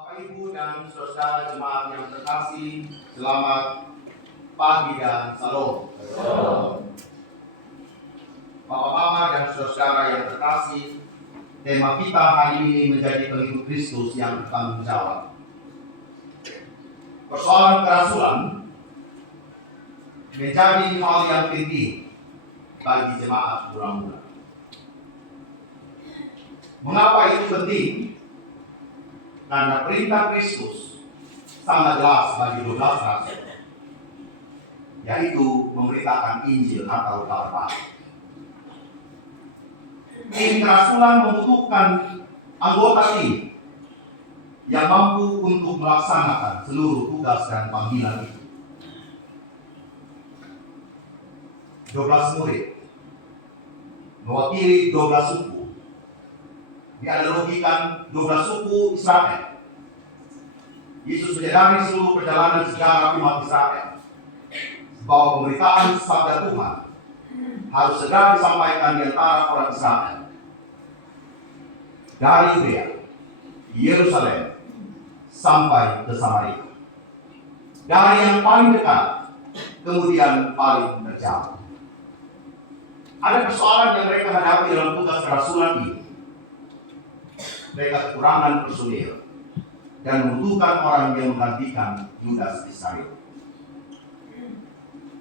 Bapak Ibu dan saudara jemaat yang terkasih, selamat pagi dan salam. Bapak Mama dan saudara yang terkasih, tema kita hari ini menjadi pengikut Kristus yang bertanggung jawab. Persoalan kerasulan menjadi hal yang penting bagi jemaat mula-mula. Mengapa itu penting? Karena perintah Kristus sangat jelas bagi 12 rasul, yaitu memberitakan Injil atau kabar baik. Tim kerasulan membutuhkan anggota tim yang mampu untuk melaksanakan seluruh tugas dan panggilan itu. 12 murid mewakili 12 suku. Dianalogikan 12 suku Israel. Yesus menyadari seluruh perjalanan sejarah umat Israel bahwa pemberitaan sabda Tuhan harus segera disampaikan di antara orang Israel, dari Yudea, Yerusalem, sampai ke Samaria, dari yang paling dekat kemudian paling terjauh. Ada persoalan yang mereka hadapi dalam tugas kerasulan ini. Mereka kekurangan personil dan membutuhkan orang yang menggantikan Yudas Iskariot.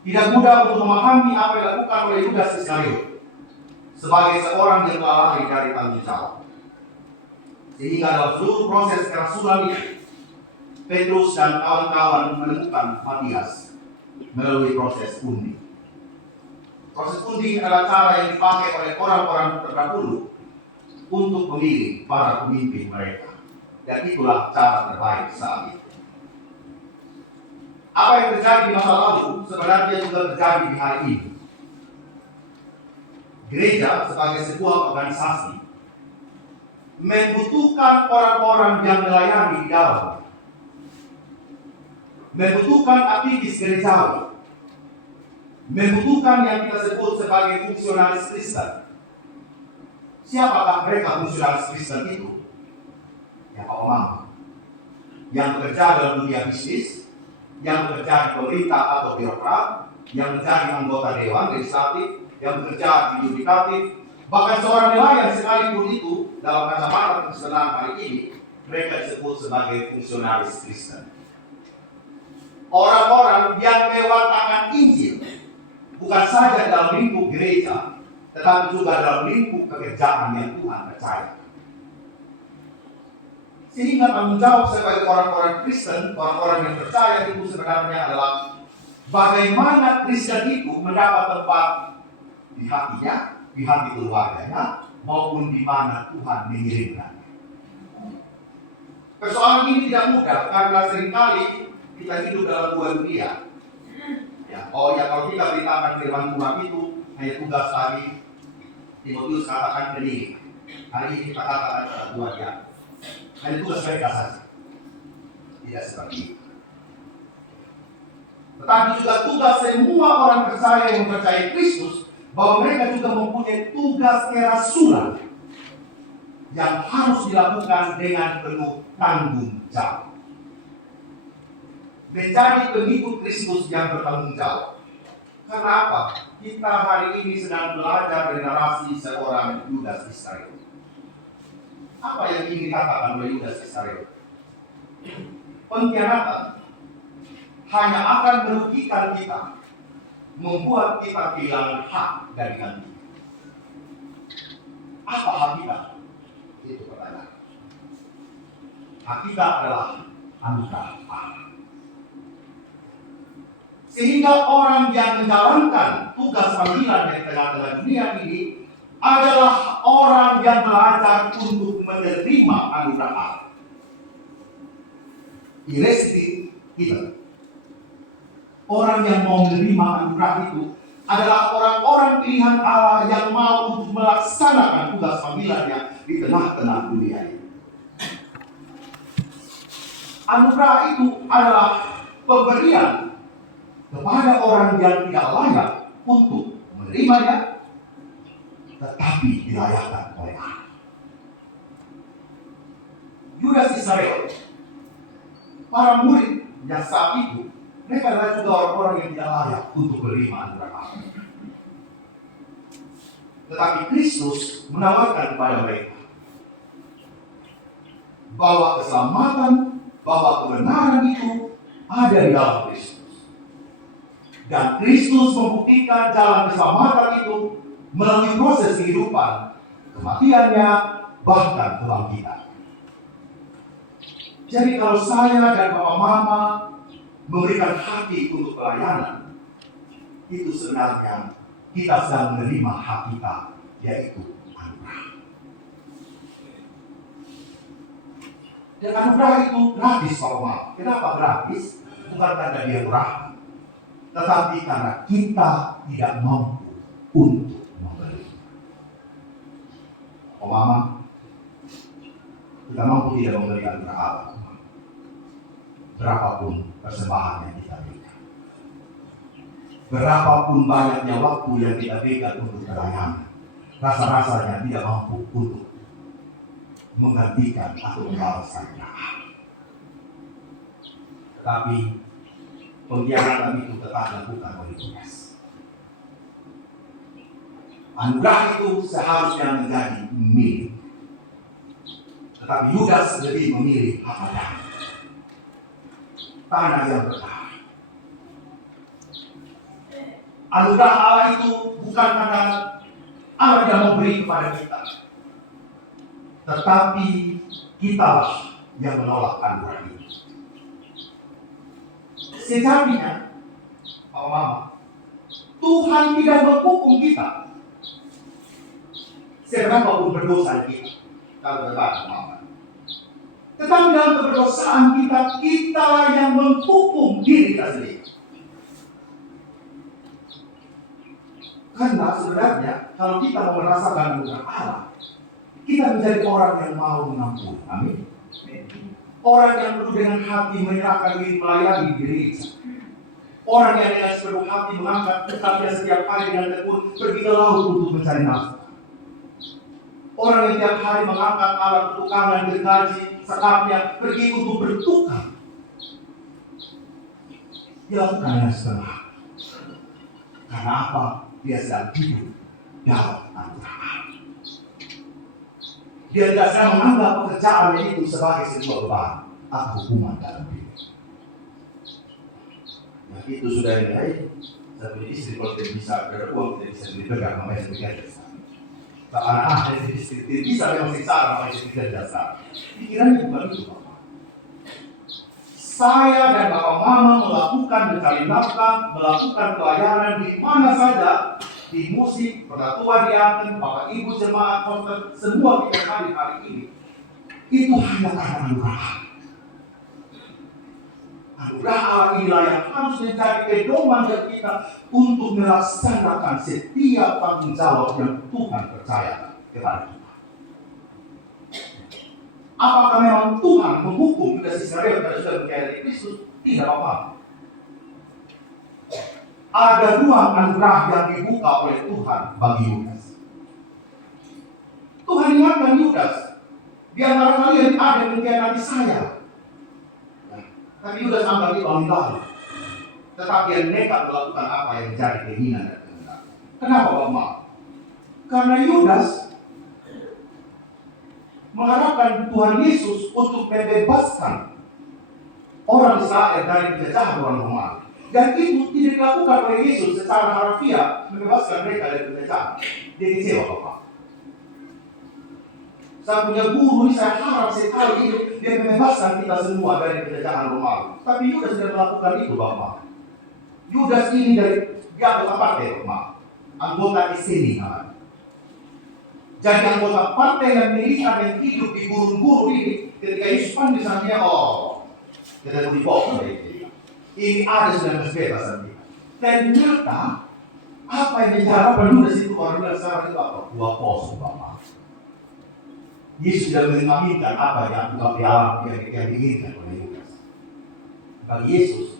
Tidak mudah untuk memahami apa yang dilakukan oleh Yudas Iskariot sebagai seorang yang telah lari dari tanggung jawab. Sehingga dalam seluruh proses kerasulan ini, Petrus dan kawan-kawan menemukan Matias melalui proses undi. Proses undi adalah cara yang dipakai oleh orang-orang terdahulu untuk memilih para pemimpin mereka, dan itulah cara terbaik saat itu. Apa yang terjadi di masa lalu sebenarnya juga terjadi di hari ini. Gereja sebagai sebuah organisasi membutuhkan orang-orang yang melayani di dalam, membutuhkan aktivis gerejawi, membutuhkan yang kita sebut sebagai fungsionalis Kristen. Siapakah mereka fungsionalis Kristen itu? Ya, Pak Omang, yang bekerja dalam dunia bisnis, yang bekerja di pemerintah atau birokrat, yang menjadi anggota dewan legislatif, yang bekerja di yudikatif, bahkan seorang nelayan sekalipun itu dalam kacamata Kristenan hari ini mereka disebut sebagai fungsionalis Kristen. Orang-orang yang mewakilkan Injil bukan saja dalam lingkup gereja, tetapi juga dalam lingkup pekerjaan yang Tuhan percaya. Sehingga tanggung jawab sebagai orang-orang Kristen, orang-orang yang percaya itu sebenarnya adalah bagaimana Kristen itu mendapat tempat di hatinya, di hati keluarganya, maupun di mana Tuhan mengirimkannya. Persoalan ini tidak mudah karena seringkali kita hidup dalam dua dunia. Kalau kita beritakan firman Tuhan itu hanya tugas kami. Timotius katakan ke diri, hari ini kita katakan dua dia. Hanya tugas mereka saja. Tidak seperti itu. Tetapi juga tugas semua orang percaya yang mempercayai Kristus, bahwa mereka juga mempunyai tugas kerasulan yang harus dilakukan dengan penuh tanggung jawab. Menjadi pengikut Kristus yang bertanggung jawab. Karena apa? Kita hari ini sedang belajar dari narasi seorang Yudas Iskariot. Apa yang ingin dikatakan oleh Yudas Iskariot? Pengkhianatan hanya akan merugikan kita, membuat kita kehilangan hak dari Tuhan. Apa hak kita? Itu pertanyaan. Hak kita adalah anugerah Allah. Sehingga orang yang menjalankan tugas panggilan di tengah-tengah dunia ini adalah orang yang belajar untuk menerima anugerah Allah. Irrespective given. Orang yang mau menerima anugerah itu adalah orang-orang pilihan Allah yang mau untuk melaksanakan tugas panggilannya di tengah-tengah dunia ini. Anugerah itu adalah pemberian kepada orang yang tidak layak untuk menerimanya, tetapi dilayakkan oleh Allah. Yudas Iskariot para murid yang saat itu, mereka adalah juga orang-orang yang tidak layak untuk menerima anugerah Allah. Tetapi Kristus menawarkan kepada mereka bahwa keselamatan, bahwa kebenaran itu ada di dalam Kristus. Dan Kristus membuktikan jalan keselamatan itu melalui proses kehidupan, kematiannya, bahkan kebangkitan. Jadi kalau saya dan Bapak Mama memberikan hati untuk pelayanan, itu sebenarnya kita sedang menerima hak kita, yaitu anugerah. Dan anugerah itu gratis, Bapak Mama. Kenapa gratis? Bukan karena dia murah, tetapi karena kita tidak mampu untuk membeli. Bapak Mama, kita mampu tidak membeli anugerah Allah. Berapapun persembahan yang kita berikan, berapapun banyaknya waktu yang kita berikan untuk pelayanan, rasa-rasanya tidak mampu untuk menggantikan atau membalaskan Allah. Tetapi pengkhianatan itu tetap dilakukan oleh Yudas. Anugerah itu seharusnya menjadi milik, tetapi Yudas lebih memilih apa tanah yang berkah. Anugerah Allah itu bukan karena Allah yang memberi kepada kita, tetapi kita yang menolak anugerah itu. Sejatinya, Bapak Mama, Tuhan tidak menghukum kita seberapapun berdosa kita. Kalau berkata Mama, tetapi dalam keberdosaan kita yang menghukum diri kita sendiri. Karena sebenarnya kalau kita mau merasakan anugerah Allah, kita menjadi orang yang mau mengampuni. Amin. Orang yang penuh dengan hati menyerahkan diri melayani gereja. Orang yang dengan sepenuh hati mengangkat tetapnya setiap hari dengan tekun pergi ke laut untuk mencari nafkah. Orang yang tiap hari mengangkat alat pertukangan gergaji sekapnya pergi untuk bertukar. Dilakukan dengan setengah. Karena apa? Dia sedang hidup dalam anugerah. Dia tidak sedang menganggap pekerjaan itu sebagai sebuah beban atau hukuman dalam hidup. Nah, itu sudah yang baik. Saya punya istri kalau tidak bisa beruang, tidak bisa dipegang, namanya bekerja. Anak-anak yang tidak bisa memang secara, namanya bekerja dasar. Pikirannya bukan itu, Bapak. Saya dan Bapak Mama melakukan mencari nafkah, melakukan pelayanan di mana saja, di musik, persatuan diaken, Bapak Ibu jemaat konser, semua kita hari ini. Itu hanya karena anugerah. Anugerah Allah inilah yang harus menjadi pedoman bagi kita untuk melaksanakan setiap tanggung jawab yang Tuhan percayakan kepada kita. Apakah memang Tuhan menghukum Yudas Iskariot karena sudah mengkhianati Kristus? Tidak apa-apa. Ada ruang anugerah yang dibuka oleh Tuhan bagi Yudas. Tuhan ingatkan Yudas, di antara kalian ada yang mengkhianati saya. Tapi Yudas anggap itu lalu. Tetapi dia nekat melakukan apa yang menjadi keinginan dan kehendak. Kenapa Bapak? Karena Yudas mengharapkan Tuhan Yesus untuk membebaskan orang Israel dari penjajahan orang Romawi. Dan itu tidak dilakukan oleh Yesus secara harfiah membebaskan mereka dari penjajahan. Dia kecewa Bapak. Saya punya guru ini, saya harap sekali dia membebaskan kita semua dari penjajahan Romawi. Tapi Yudas tidak melakukan itu Bapak. Yudas ini dari dia anggota partai Bapak. Anggota SNI namanya. Jadi anggota partai yang militan yang hidup di gurun-gurun ini, ketika Yesus panggil dia, kita mau dipotong dari dia. Ini ada 19 bebasan kita. Ternyata apa yang diharapkan Yudas itu orang bilang sekarang itu apa? Dua kosong Bapak. Yesus sudah mengaminkan apa yang yang diinginkan oleh Yudas. Bagi Yesus,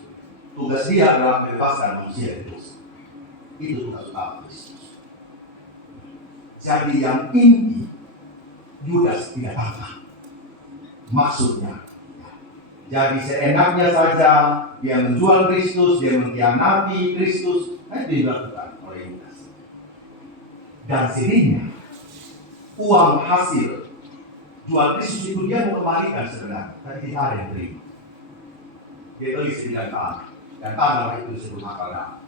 tugas dia adalah membebaskan manusia dari dosa. Itu tugas utama Yesus. Jadi yang inti Yudas tidak tangkap. Maksudnya, Jadi seenaknya saja dia menjual Kristus, dia mengkhianati Kristus, itu dilakukan oleh Yudas. Dan sirinya uang hasil jual Kristus itu dia mau kembalikan sebenarnya, tapi tidak ada yang terima. Dia tulis di dan tanah itu disebut akal dana.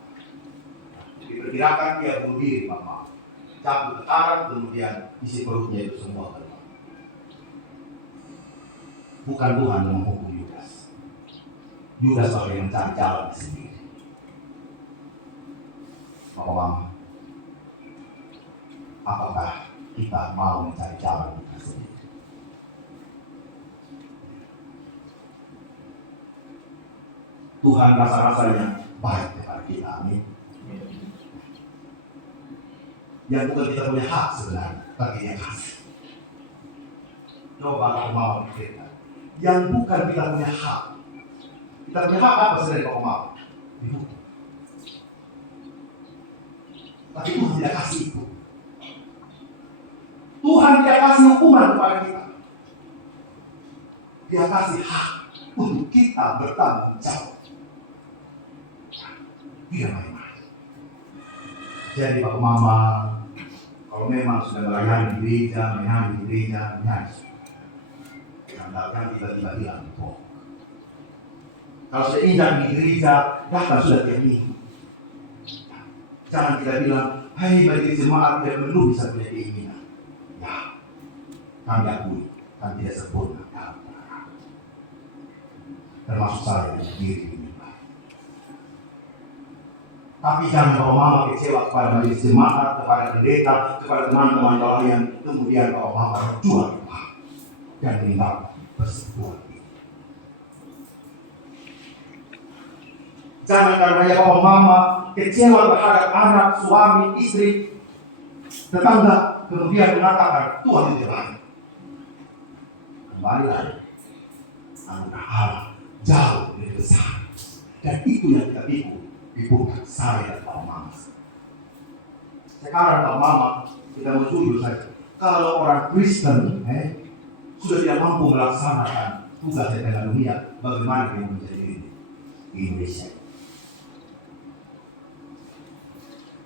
Diperkirakan dia bunuh diri, Bapak. Cabut ke tangan, kemudian isi perutnya itu semua keluar. Bukan Tuhan yang menghukum Yudas. Yudas sebagai mencari jalan sendiri. Bapak, apakah kita mau mencari jalan kita sendiri? Tuhan rasa-rasanya baik kepada kita, amin. Yang bukan kita punya hak sebenarnya, tapi dia kasih. Coba kalau mau kita, yang bukan kita punya hak. Kita punya hak apa sebenarnya kalau mau? Dihukum. Tapi Tuhan tidak kasih itu. Tuhan tidak kasih hukuman kepada kita. Dia kasih hak untuk kita bertanggung jawab. Tidak main-main. Jadi Bapak Mama, kalau memang sudah melayani di gereja, menyanyi di gereja, menyanyi. Jangan tiba-tiba bilang bohong. Kalau sudah injak di gereja, datang sudah tiap minggu. Jangan kita bilang, hai bagi jemaat yang belum bisa punya keinginan. Ya, kami akui, kami tidak sempurna. Termasuk saya yang diri ini. Tapi jangan bawa mama kecewa kepada majelis jemaat, kepada pendeta, kepada teman-teman yang kemudian bawa mama berjuang dan meninggalkan persekutuan ini. Jangan karena bawa mama kecewa terhadap anak, suami, istri, tetangga, kemudian mengatakan Tuhan itu baik. Kembali lagi, anugerah Allah jauh lebih besar, dan itu yang kita pikul. Ibu, saya dan Pak Mama. Sekarang Pak Mama, kita mau jujur saja. Kalau orang Kristen sudah tidak mampu melaksanakan tugas di tengah dunia, bagaimana dia menjadi Indonesia?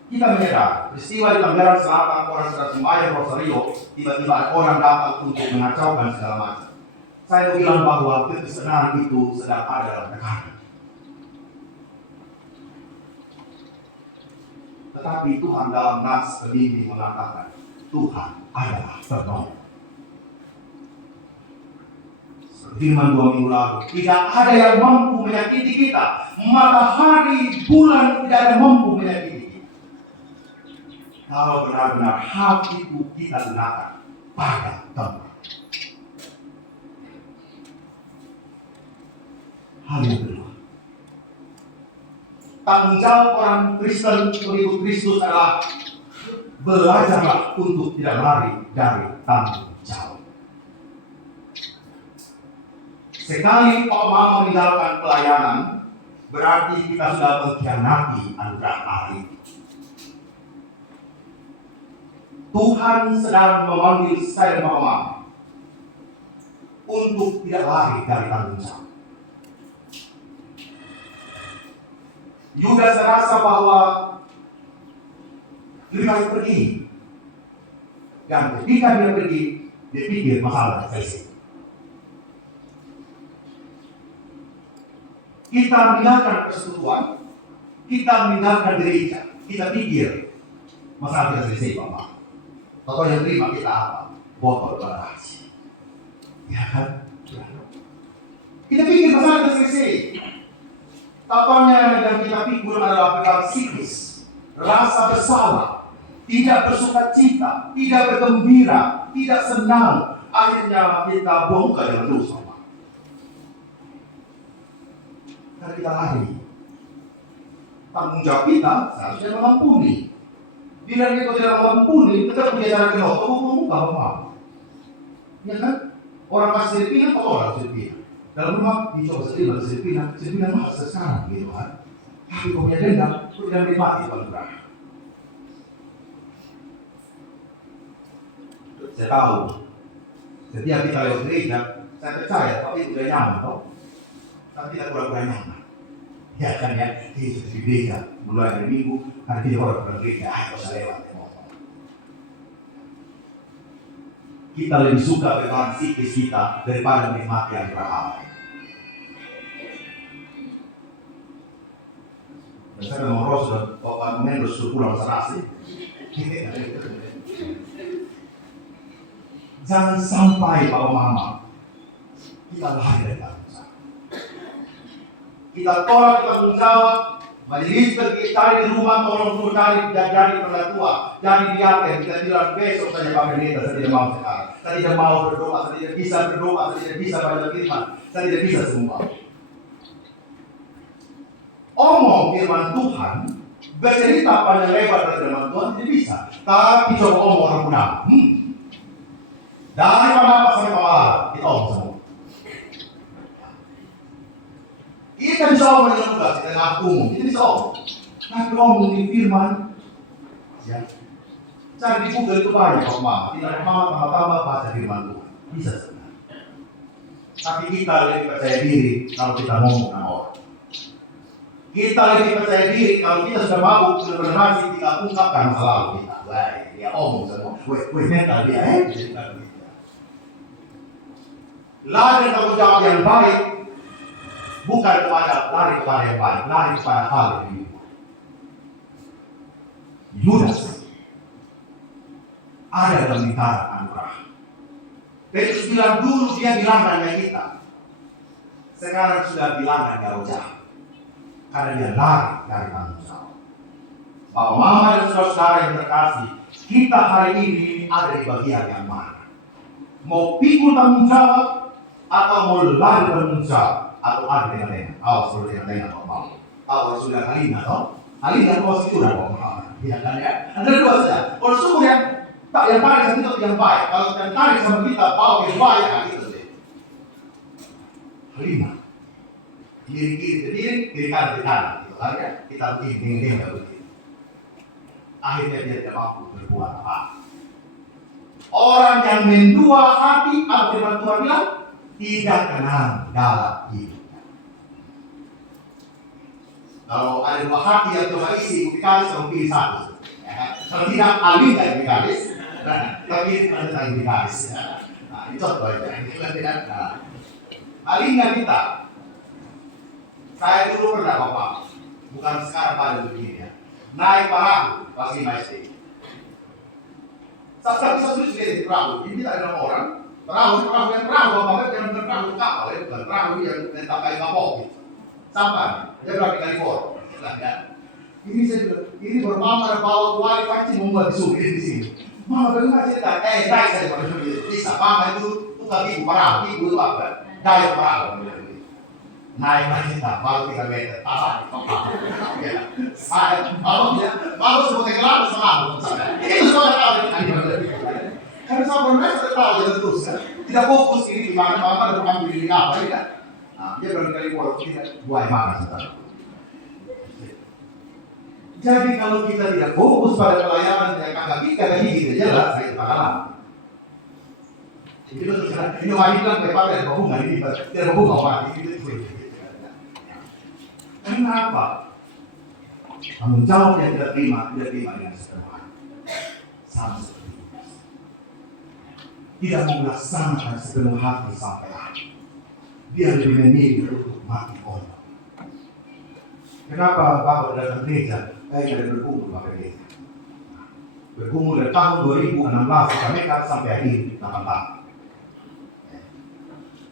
Kita menyadari peristiwa di Tangerang Selatan, orang sedang sembahyang Rosario, tiba-tiba orang datang untuk mengacaukan segala macam. Saya mau bilang bahwa kekristenan itu sedang ada dalam tekanan. Tetapi Tuhan dalam nas pembimbing mengatakan Tuhan adalah penolong. Firman 2 minggu lalu, tidak ada yang mampu menyakiti kita. Matahari, bulan tidak ada mampu menyakiti kita. Kalau benar-benar hatiku kita gunakan pada tempat. Hal yang kedua, tanggung jawab orang Kristen pengikut Kristus adalah belajarlah untuk tidak lari dari tanggung jawab. Sekali Pak Mama meninggalkan pelayanan, berarti kita sudah mengkhianati anugerah Allah. Tuhan sedang memanggil saya dan Pak Mama untuk tidak lari dari tanggung jawab. Yudas merasa bahwa lebih baik pergi. Dan ketika dia pergi, dia pikir masalah selesai. Kita meninggalkan persekutuan, kita meninggalkan gereja, kita pikir masalah tidak selesai, Bapak. Atau yang terima kita apa? Botol rahasia. Ya kan? Kita pikir masalah tidak selesai. Tapannya yang kita pikul adalah perkara psikis, rasa bersalah, tidak bersuka cita, tidak bergembira, tidak senang. Akhirnya kita bongkar dengan dosa. Karena kita lari. Tanggung jawab kita seharusnya mengampuni. Bila kita tidak mengampuni, kita punya cara kenal, hukum apa? Ya kan? Orang kasih Filipina, atau orang Filipina. Dalam rumah dicoba sendiri Filipina masa sekarang gitu kan. Tapi kau punya dendam, kau tidak menikmati anugerah. Saya tahu, setiap kita lewat gereja, saya percaya, tapi itu tidak nyaman, toh. tapi tidak pura-pura nyaman. Ya kan ya, Yesus di gereja, mulai dari minggu, hari ini orang pulang gereja, kau bisa lewat. Kita lebih suka bagaimana psikis kita daripada menikmati yang berhala. Dan saya mau Rasul, Bapak Mendos suruh pulang serasi. Jangan sampai Bapak Mama kita lari dari tanggung jawab. Kita tolak tanggung jawab. Majelis pergi cari di rumah, tolong suruh cari jadi pengatua, jadi diaken. Kita bilang besok saja Pak Pendeta, saya tidak mau sekarang. Saya tidak mau berdoa, saya tidak bisa berdoa, saya tidak bisa baca firman, saya tidak bisa semua. Omong firman Tuhan, bercerita panjang lebar dari firman Tuhan tidak bisa. Tapi coba omong orang muda. Dari apa sampai kepala, kita omong semua. Kita bisa omong dengan mudah, kita ngaku umum, kita bisa omong. Tapi omong di firman, ya, cari di Google itu banyak Mama. Tidak Mama tambah-tambah baca firman Tuhan, bisa sebenarnya. Tapi kita lebih percaya diri kalau kita ngomong sama orang. Kita lebih percaya diri kalau kita sudah mabuk, sudah berhasil, kita ungkapkan masa lalu kita. Wah, dia omong semua. Weh, mental dia, lari tanggung jawab yang baik. Bukan kepada lari kepada yang baik, lari kepada hal yang baik. Yudas ada dalam lingkaran anugerah. Petrus bilang dulu dia bilang dengan kita, sekarang sudah bilang jauh jauh, karena dia lari dari tanggung jawab. Bapak Mama dan saudara yang terkasih, kita hari ini ada di bagian yang mana? Mau pikul tanggung jawab atau mau lari tanggung jawab? Atau ada dengan awas kalau dengan Bapak. Awas sudah Alina toh? Alina awas itu dah Bapak. Ya kan ya? Ada dua saja. Kalau syukur yang tarik sama kita yang baik. Kalau yang tarik sama kita bawa yang baik, gitu sih. Alina. Kiri kanan, gitu kan ya? Kita begini nggak begitu. Akhirnya dia tidak mampu berbuat apa. Orang yang mendua hati, apa firman Tuhan bilang? Tidak tenang dalam hidup. Kalau ada dua hati yang Tuhan isi, dikasih kamu pilih satu. Ya kan? Kalau tidak, alih dari dikasih. Tapi ada yang dikasih. Nah, itu contoh aja. Kita tidak. Alihnya kita. Saya dulu pernah Bapak, bukan sekarang pada begini ya. Naik perahu, pasti naik sih. Saya bisa sulit sekali di perahu. Ini tidak ada orang. Perahu yang Bapak yang perahu kapal ya, bukan perahu yang pakai kapal. Sampai dia berapa kali for, ya. Ini bermama bawa kuali pasti membuat sulit di sini. Mama bagaimana cerita? Naik saja pada sulit. Bisa mama itu tukang ibu perahu, ibu itu apa? Daya perahu. Naik lagi tak, baru 3 meter, tahan, saya, mau sebagai kelapa selalu. Itu semua tahu karena sama mereka tahu jalan terus ya. Tidak fokus ini gimana, ada mengambil ini apa ya? Nah, dia berkali polos tidak buat mana saudara. Jadi kalau kita tidak fokus pada pelayanan yang kagak gigi jelas saya pengalaman. Jadi betul kan? Ini wajib kan Bapak dan bunga ini tidak bunga wajib itu. Kenapa? Tanggung jawab yang tidak terima dengan sepenuhnya. Sama seperti itu. Tidak mau melaksanakan sepenuh hati sampai akhir. Dia lebih memilih untuk mati orang. Kenapa Bapak datang gereja? Tidak berkumpul Bapak gereja. Berkumpul dari tahun 2016 sampai sampai akhir 18.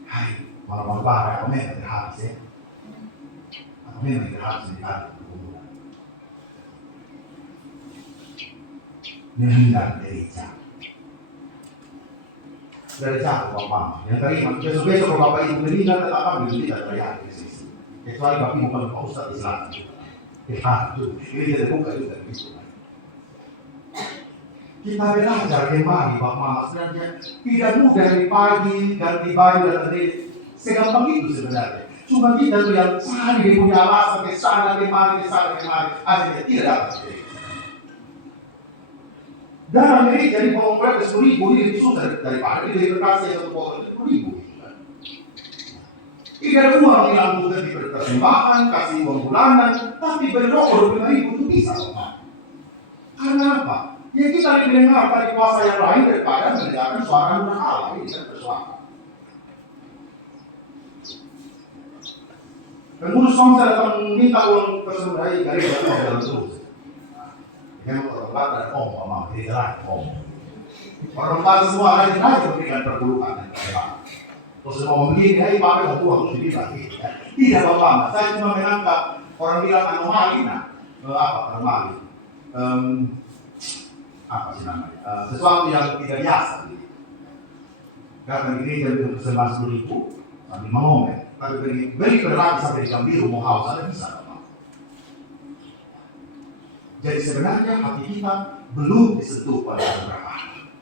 Hai, malam-malam Bapak, aku memang terhabis ya. Aku memang terhabis di hati berkumpulan. Meninggal gereja. Dari jatuh Bapak. Yang terima, besok-besok kalau Bapak Ibu meninggal tetap ambil tidak terlihat di sini. Kecuali Bapak Ibu kalau Pak Ustaz Islam. Ini tidak buka juga begitu. Kita belajar kembali Bapak Mama sebenarnya tidak mudah dari pagi ganti baju dan tadi segampang itu sebenarnya. Cuma kita tuh yang cari dia punya alasan ke sana kemari akhirnya tidak dapat. Dalam ini jadi pengumpulan ke 10.000 ini lebih susah daripada ini lebih berkasih 1 pohon itu 10.000. Tidak ada uang yang bukan diberi persembahan, kasih uang bulanan, tapi beri rokok 25.000 itu bisa. Karena apa? Ya kita lebih mendengar dari kuasa yang lain daripada mendengarkan suara Tuhan Allah. Ini kan persoalan. Pengurus komsel datang minta uang tersebut dari dalam terus. Memang orang Batak dan memang tidak jalan orang Batak semua lain saja memberikan perpuluhan dan persembahan. Terus mau begini, hai pakai waktu harus dibilang. Tidak apa-apa, saya cuma menangkap orang bilang anomali, anomali. Apa sih namanya? Sesuatu yang tidak biasa. Karena ini jadi persembahan 10.000 sambil ngomong, tapi beri berlari sampai di Gambiru mau haus ada bisa. Jadi sebenarnya hati kita belum disentuh pada keberkahan.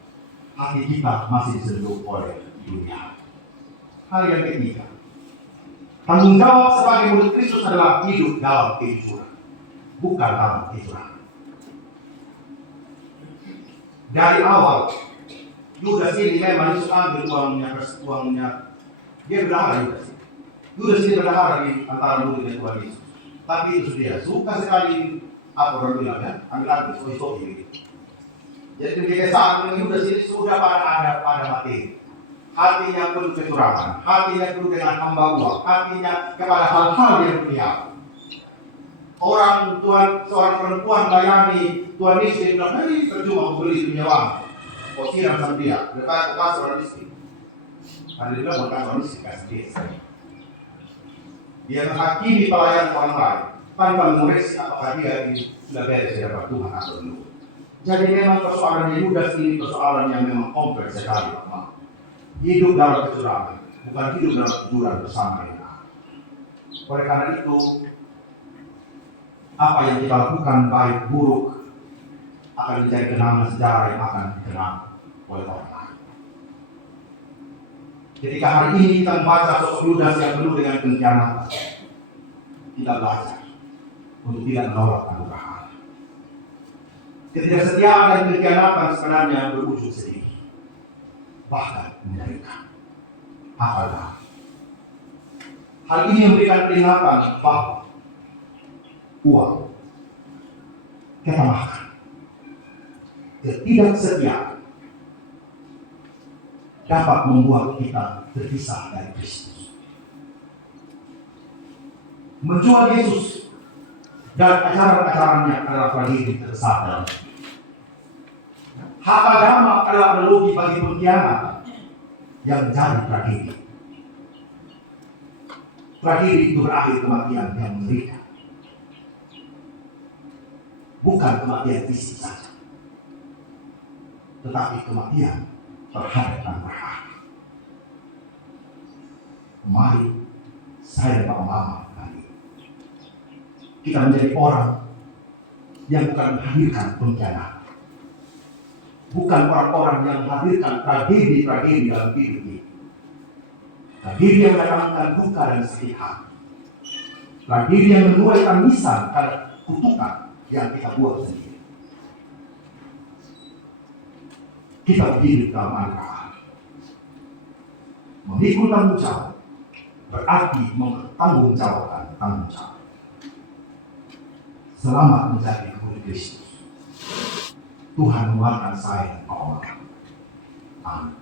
Hati kita masih disentuh oleh dunia. Hal yang ketiga, tanggung jawab sebagai murid Kristus adalah hidup dalam kejujuran, bukan dalam kecurangan. Dari awal, Yudas ini memang Yesus ambil uangnya, dia berdahara Yudas. Yudas ini berdahara di antara murid dan Tuhan Yesus. Tapi itu dia suka sekali apa orang bilang ya, ambil ini. Jadi kebiasaan dengan Yudas ini sudah pada mati. Hatinya penuh kecurangan, hatinya penuh dengan hamba uang, hatinya kepada hal-hal yang dunia. Seorang perempuan layani Tuhan Yesus bilang, "Hei, percuma membeli dunia uang." Kau siram sama dia, lepas orang miskin. Ada dia bilang, bukan orang miskin, kasih dia. Dia menghakimi pelayan orang lain tanpa mengoreksi apakah dia sudah beres dapat Tuhan atau belum. Jadi memang persoalan Yudas ini persoalan yang memang kompleks sekali, Pak. Hidup dalam kecurangan, bukan hidup dalam kejujuran bersama dengan Allah. Oleh karena itu, apa yang kita lakukan baik buruk akan menjadi kenangan sejarah yang akan dikenang oleh orang lain. Ketika hari ini kita membaca sosok Yudas yang penuh dengan pengkhianatan, kita belajar untuk tidak menolak anugerah Allah. Ketidaksetiaan dan pengkhianatan sebenarnya berujung sedih, bahkan mengerikan. Apalagi hal ini memberikan peringatan bahwa uang, ketamakan, ketidaksetiaan dapat membuat kita terpisah dari Kristus. Menjual Yesus dan ajaran-ajarannya adalah tragedi terbesar dalam hidup. Hak agama adalah analogi bagi pengkhianatan yang menjadi tragedi. Tragedi itu berakhir kematian yang mengerikan. Bukan kematian fisik saja, tetapi kematian terhadap anugerah Allah. Mari saya dan Pak Mama kali kita menjadi orang yang bukan menghadirkan pengkhianatan, bukan orang-orang yang menghadirkan tragedi-tragedi dalam hidup ini. Tragedi yang mendatangkan duka dan sedih hati. Tragedi yang menuai tangisan karena kutukan yang kita buat sendiri. Kita hidup dalam anugerah. Memikul tanggung jawab berarti mempertanggungjawabkan tanggung jawab. Selamat menjadi murid Kristus. Tuhan menguatkan saya dan Pak Amin.